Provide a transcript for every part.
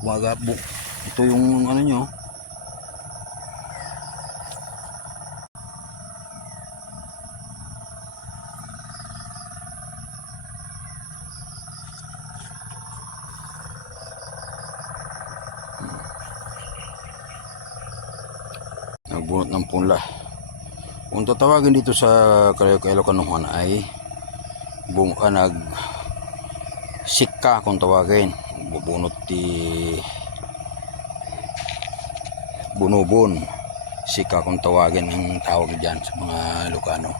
Gumagabo. Ito yung ano nyo. Nagbunot ng punla. Kung tatawagin dito sa Kalayo Kanuhan ay bung ah, nag sika kung tawagin. Bubunot ti bunubon sika kung tawagin ang tawag dyan sa mga Lucano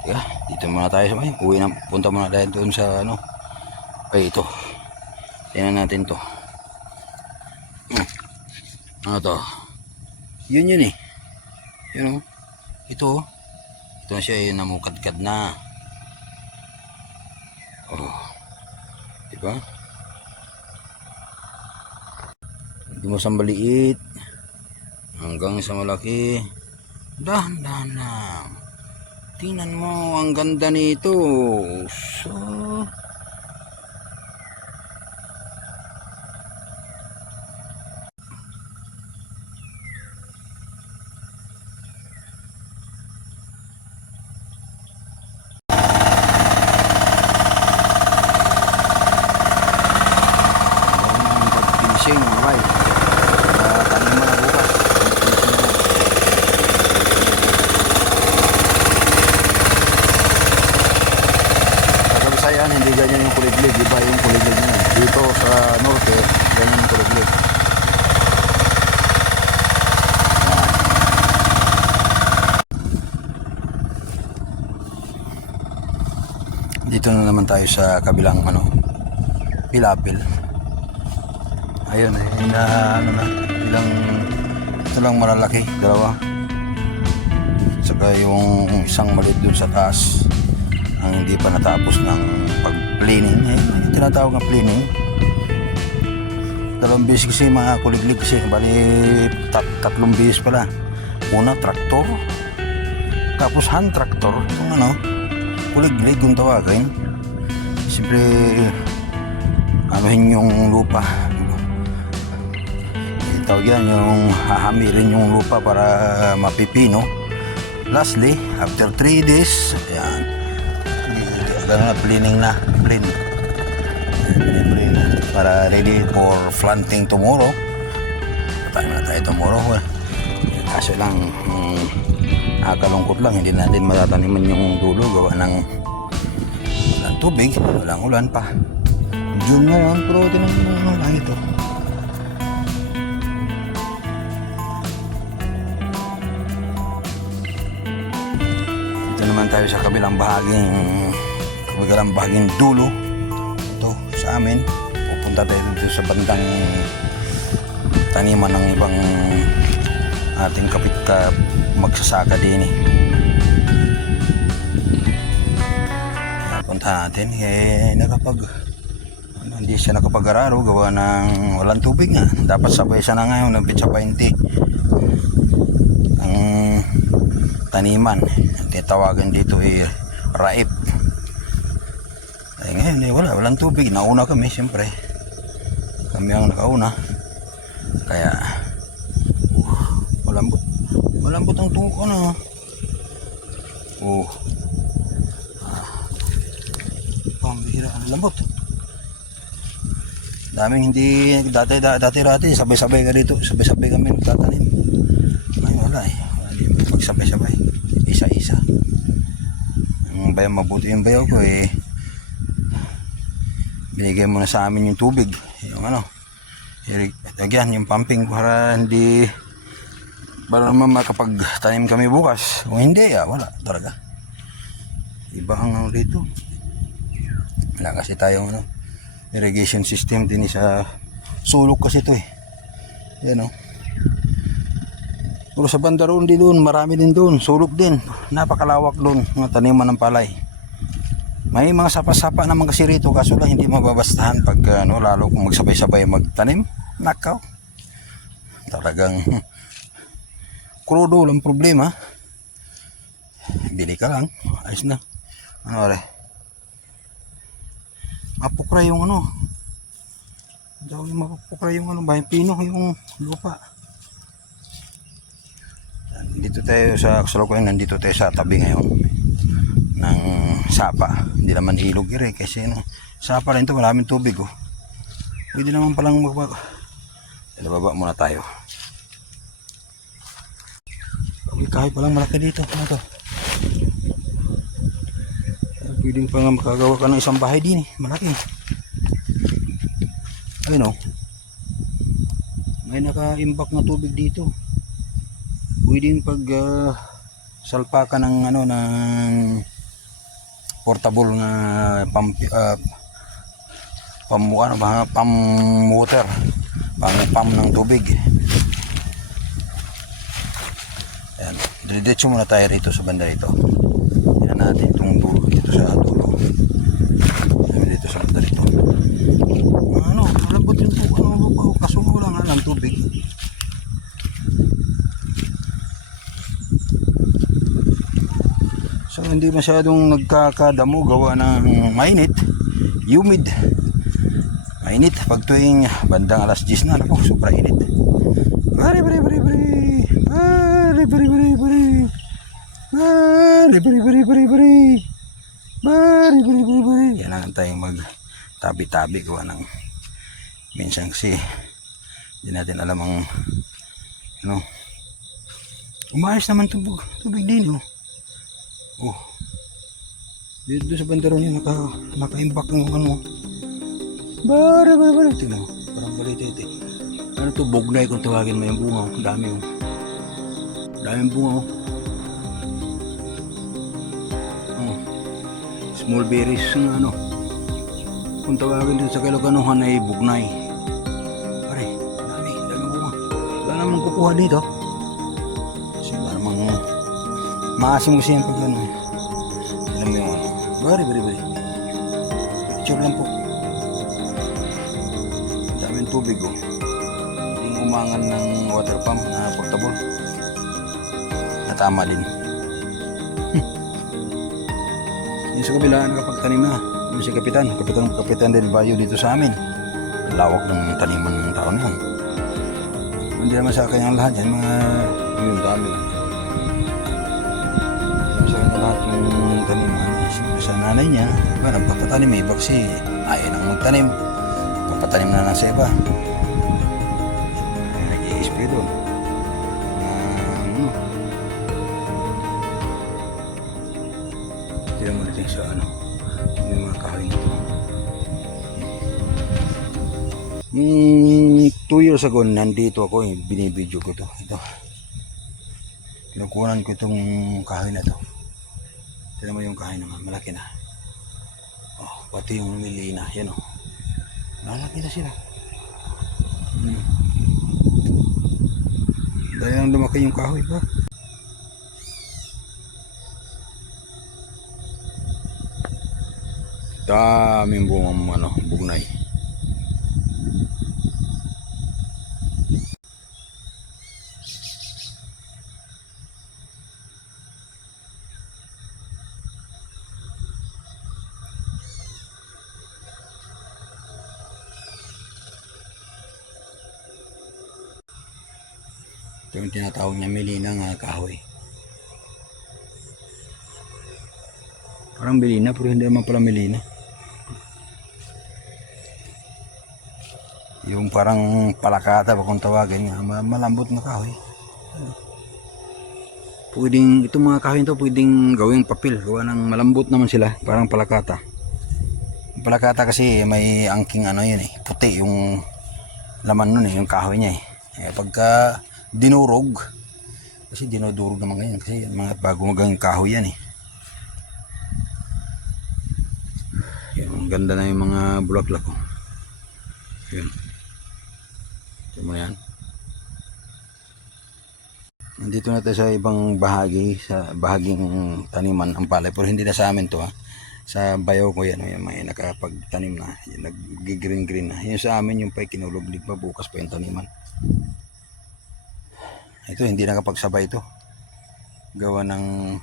Teka, dito muna tayo sa may uwi na punta muna tayo doon sa ano ay ito. Tingnan natin to. Ano to? Yun yun eh. Yun oh. Ito oh. Ito siya yung namukadkad na oh. Diba? Hindi mo sa maliit. Hanggang sa malaki. Dahan-dahan lang. Tingnan mo ang ganda nito. So ang pag-finishing right uh, tanim mo na bukas sa kabisayan hindi ganyan yung kuliglig iba yung kuliglig niya dito sa norte ganyan yung kuliglig dito na naman tayo sa kabilang ano pilapil. Ayun eh na ano na ilang ito lang malalaki dalawa. Saka yung isang maliit dun sa taas ang hindi pa natapos ng pag-cleaning. Eh, yung tinatawag na cleaning. Dalawang beses kasi mga kuliglig kasi bali tat tatlong beses pala. Una traktor. Tapos hand tractor itong ano kuliglig kung tawagin siyempre anuhin yung lupa. Tawag yan yung hahamirin yung lupa para mapipino. Lastly after 3 days ayan. Gano'n na cleaning na clean. Para ready for planting tomorrow. Tayo na tayo tomorrow eh. kaso lang mm, nakakalungkot lang hindi natin matataniman yung dulo gawa ng walang tubig. Walang ulan pa. June ngayon pero tinan mo naman lang ito dito naman tayo sa kabilang bahaging kabilang bahaging dulo. Ito sa amin. Pupunta tayo dito sa bandang taniman ng ibang ating kapit ka magsasaka din eh. Kaya punta natin eh nakapag ano, hindi siya nakapag-araro gawa ng walang tubig nga. Dapat sabay siya na ngayon ng pitsa 20 ang taniman titawagan dito eh raip eh ngayon eh wala walang tubig. Nauna kami siyempre. Kami ang nakauna. Kaya uh, malambot malambot ang tungo ko ano? Oh ah, pambihira ang lambot. Daming hindi dati dati dati sabay-sabay ka dito sabay-sabay kami nagtatanim. Ay wala eh wala din magsabay-sabay isa-isa. Ang bayaw mabuti yung bayaw ko eh. Binigay mo na sa amin yung tubig yung ano lagyan yung pumping para hindi para naman makapagtanim kami bukas. Kung hindi ah wala talaga. Iba ang ano dito wala kasi tayong ano irrigation system din sa sulok kasi ito eh. Yan oh. Pero sa banda roon din doon marami din doon. Sulok din. Napakalawak doon mga taniman ng palay. May mga sapa-sapa naman kasi rito kaso lang hindi mababastahan pag ano, lalo kung magsabay-sabay magtanim. Nakaw. Talagang krudo lang problema. Bili ka lang. Ayos na. Ano re mapukra yung ano. Daw yung mapukra yung ano, bahay pino yung lupa. Dito tayo sa kasalukuyan, nandito tayo sa tabi ngayon ng sapa. Hindi naman ilog ire kasi no, sapa rin to, maraming tubig oh. Pwede naman palang magbaba. Baba muna tayo. Uy, kahit palang malaki dito. Ano to? Pwedeng pa nga makagawa ka ng isang bahay din eh. Malaki. Ayun oh. May naka-imbak na tubig dito. Pwedeng pag ah, salpa ka ng ano ng portable na pump uh, pam ano ba pam water pang pam ng tubig Ayan. Diretso muna tayo rito sa banda ito. Tingnan natin itong dulo dito sa dulo. Ayan, Dito sa banda rito. Ano, malambot rin po. Ano lupa. oh. Kaso wala nga lang tubig. So hindi masyadong nagkakadamo gawa ng mainit, humid. Mainit pag tuwing bandang alas 10 na, ako, super init. Bari bari bari bari. Bari bari bari bari. Bari bari bari bari bari. Bari bari bari bari. Yan lang tayong mag tabi-tabi gawa ng minsan kasi hindi natin alam ang ano umayos naman tubig, tubig din oh. Oh. Dito sa bandaron yun, naka, naka-imbak ng ano. Bara, bara, bara. Tingnan. Parang balitete. Ano to, bognay kung tawagin mo yung bunga. Ang dami oh. Daming bunga oh. Oh. Small berries yung ano. Kung tawagin din sa Ilocanohan ay bugnay. Pare, dami, dami bunga. Wala namang kukuha dito. Kasi wala namang maasim mo siya pag ano. Bari, bari, bari. Picture lang po. Daming tubig oh. Yung umangal ng water pump na portable. Na tama din. Hmm. Yung sa kabila, nakapagtanim na. Yung si Kapitan. Kapitan, Kapitan del Bayo dito sa amin. Lawak ng taniman ng taon yan. Hindi naman sa akin ang lahat yan. Mga yung dami. Sa kanya lahat yung taniman. Nanay niya, ba, nagpapatanim eh. Baksi, ayaw nang magtanim. Papatanim na lang sa iba. Nag-i-spray doon. Natin sa ano. Yung mga kahoy nito. Hmm, two years ago, nandito ako, eh, binibidyo ko to. Ito. Kinukunan ko itong kahoy na to. Tignan mo yung kahoy naman, malaki na. Oh, pati yung milina, yan oh. Malaki na sila. Hmm. Dahil ang lumaki yung kahoy ba? Daming bungang ano, bugnay. Ito yung tinatawag niya Melina nga kahoy. Parang Melina pero hindi naman pala Melina. Yung parang palakata ba kung tawagin nga, ma- malambot na kahoy. Pwedeng, itong mga kahoy to pwedeng gawing papel. Gawa ng malambot naman sila, parang palakata. Yung palakata kasi may angking ano yun eh, puti yung laman nun eh, yung kahoy niya eh. eh pagka dinurog, kasi dinudurog naman ngayon kasi mga bagong kahoy yan eh. Yan, ang ganda na yung mga bulaklak ko. Yan. Ito mo yan. Nandito na tayo sa ibang bahagi, sa bahaging taniman ang palay. Pero hindi na sa amin to ha. Sa bayaw ko yan, yung may nakapagtanim na. Yung nag-green green na. Yung sa amin yung pa'y kinulublig pa. Bukas pa yung taniman. Ito, hindi nakapagsabay ito. Gawa ng,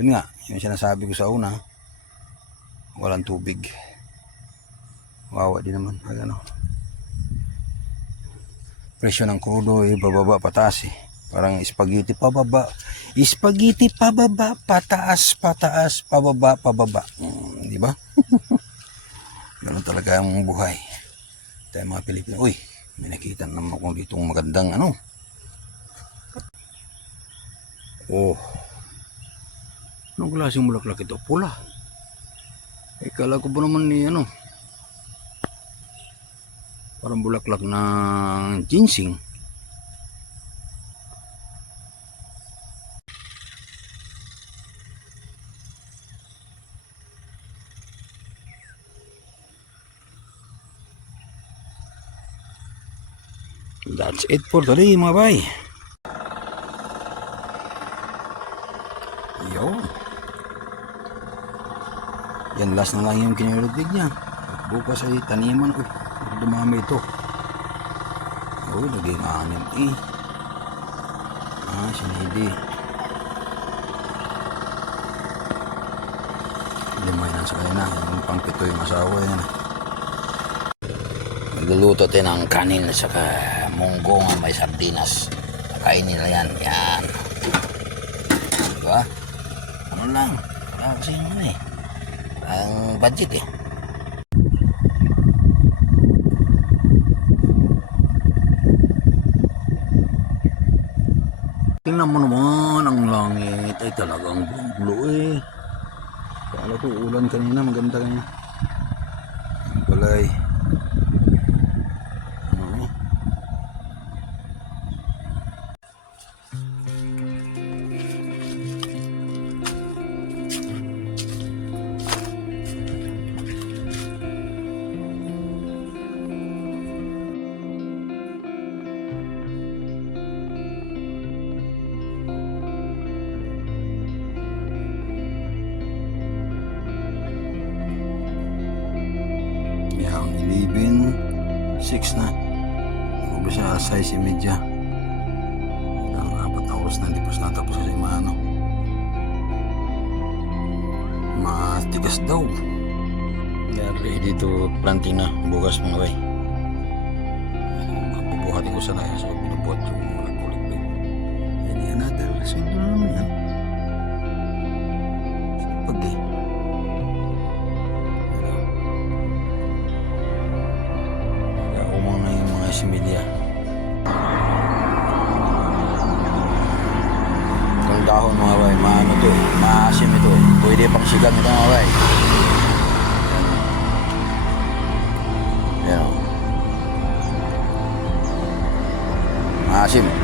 yun nga, yung sinasabi ko sa una, walang tubig. Wawa din naman. Pag ano. Presyo ng krudo eh, bababa pataas eh. Parang spaghetti pababa. Spaghetti pababa, pataas, pataas, pababa, pababa. Hmm, di ba? Ganun talaga ang buhay. Tayo mga Pilipino. Uy, may nakita naman akong ditong magandang ano. Oh. Anong klaseng bulaklak ito? Pula. Eh, kala ko ba naman ni ano? Parang bulaklak ng ginseng. That's it for today mga bay. Yan last na lang yung kinirigdig niya. At bukas ay taniman ko. Dumami ito. Oh, naging anim eh. Ah, sinidi. Lima yun sa kanya na. Yung pangpito yung asawa yan. Nagluluto tayo ng kanin saka munggo nga may sardinas. Kain nila yan. Yan. Diba? Ano lang. Wala kasi yung ano eh. Ang budget eh. Tingnan mo naman ang langit ay talagang bulo eh. Kala ko ulan kanina maganda kanina. Palay. Siya? Size media. Ang apat na oras na hindi pa natapos kasi maano. Matigas daw. Yeah, ready to planting na bukas mga bay. Mabubuhatin ko sana yan. So, binubuhat yung mga kulit. Hindi another. Sino naman yan? Dahon mga bay, maano to eh, maasim ito eh. Pwede pang sigang ito mga bay. Yan. Yan o. Maasim.